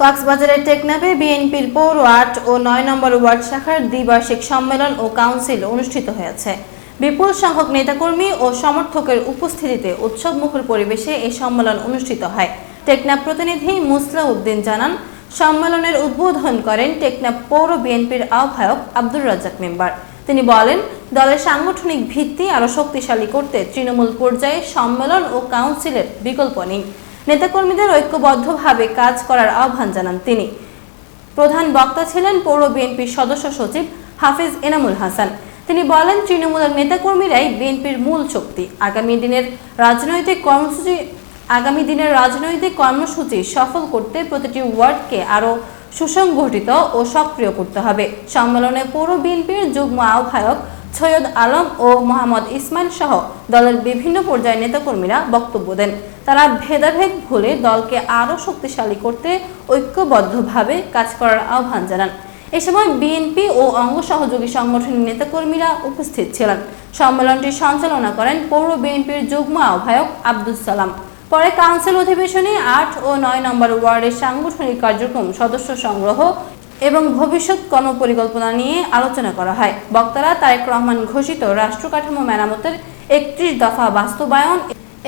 কক্সবাজারের টেকনাফে বিএনপির পৌর ৮ ও ৯ নম্বর ওয়ার্ড শাখার দ্বিবার্ষিক সম্মেলন ও কাউন্সিল অনুষ্ঠিত হয়েছে। বিপুল সংখ্যক নেতাকর্মী ও সমর্থকের উপস্থিতিতে উৎসবমুখর পরিবেশে এই সম্মেলন অনুষ্ঠিত হয়। টেকনাফ প্রতিনিধি মুসলা উদ্দিন জানান, সম্মেলনের উদ্বোধন করেন টেকনাফ পৌর বিএনপির আহ্বায়ক আব্দুর রাজ্জাক মেম্বার। তিনি বলেন, দলের সাংগঠনিক ভিত্তি আরও শক্তিশালী করতে তৃণমূল পর্যায়ে সম্মেলন ও কাউন্সিলের বিকল্প নেই। নেতাকর্মীদের ঐক্যবদ্ধভাবে কাজ করার আহ্বান জানান তিনি। প্রধান বক্তা ছিলেন পৌর বিএনপির সদস্য সচিব হাফিজ এনামুল হাসান। তিনি বলেন, তৃণমূলের নেতাকর্মীরাই বিএনপির মূল শক্তি। আগামী দিনের রাজনৈতিক কর্মসূচি সফল করতে প্রতিটি ওয়ার্ডকে আরও সুসংগঠিত ও সক্রিয় করতে হবে। সম্মেলনে পৌর বিএনপির যুগ্ম আহ্বায়ক সৈয়দ আলম ও মোহাম্মদ ইসমাইল সহ দলের বিভিন্ন পর্যায়ের নেতাকর্মীরা বক্তব্য দেন। তারা ভেদাভেদ ভুলে দলকে আরও শক্তিশালী করতে ঐক্যবদ্ধভাবে কাজ করার আহ্বান জানান। এ সময় বিএনপি ও অঙ্গ সহযোগী সংগঠনের নেতাকর্মীরা উপস্থিত ছিলেন। সম্মেলনটি সঞ্চালনা করেন পৌর বিএনপির যুগ্ম আহ্বায়ক আব্দুস সালাম। পরে কাউন্সিল অধিবেশনে ৮ ও ৯ নম্বর ওয়ার্ডের সাংগঠনিক কার্যক্রম, সদস্য সংগ্রহ এবং ভবিষ্যৎ কর্মপরিকল্পনা নিয়ে আলোচনা করা হয়। বক্তারা তারেক রহমান ঘোষিত রাষ্ট্র কাঠামো মেরামতের ৩১ দফা বাস্তবায়ন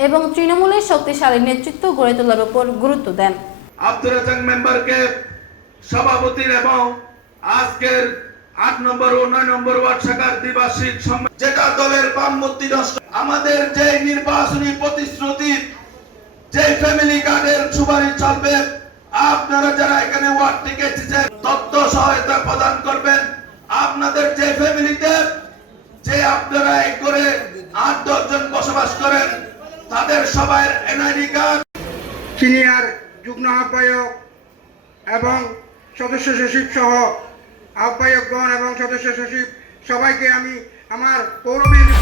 এবং তৃণমূলের শক্তিশালী নেতৃত্ব গড়ে তোলার উপর গুরুত্ব দেন। আব্দুর রাজ্জাক মেম্বারকে সভাপতির এবং আজকের ৮ নম্বর ও ৯ নম্বর ওয়ার্ড শাখার দ্বিবার্ষিক সম্মেলন, যেটা দলের বামমূর্তি নষ্ট, আমাদের যে নির্বাচনী প্রতিশ্রুতি, যে ফ্যামিলি কার্ডের সুপারিশ চলবে, আপনারা যারা এখানে ওয়ার্ড থেকে এসেছেন তথ্য সহায়তা প্রদান করবেন। আপনাদের যে ফ্যামিলিতে যে আপনারা এক করে ৮-১০ জন বসবাস করেন, তাদের সবাই এনআইডি কার্ড। সিনিয়র যুগ্ম আহ্বায়ক এবং সদস্য সচিব সহ আহ্বায়কগণ এবং সদস্য সচিব সবাইকে আমি আমার পৌর বিএনপি